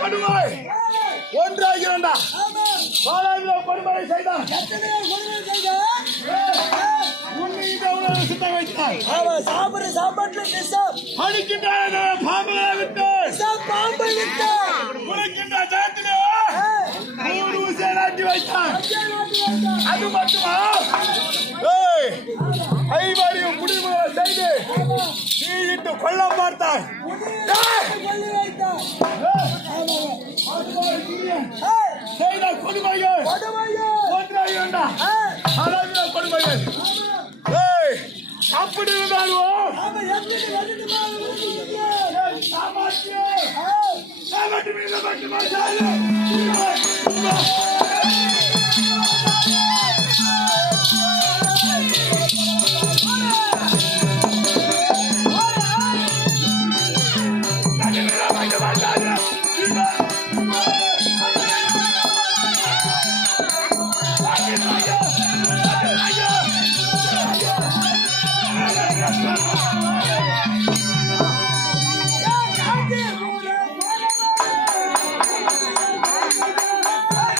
கொடுமை ஒன்றாகிறண்டா. பாலாவில கொடுமை செய்தான். சாப்பாட்டுல அடிக்கின்ற பாம்புகளை விட்டு பாம்பை விட்டு குளிக்கின்ற ஜாத்திலே ஊசி வைத்தான். அது மட்டுமா ஐவரையும் குடிமுறை செய்து நீட்டு கொல்ல பார்த்தாய். செய்த கொடுமைகள் ஒன்றாகிறண்டா. அளவில கொடுமைகள் அப்படி இருந்தாலும் Come on.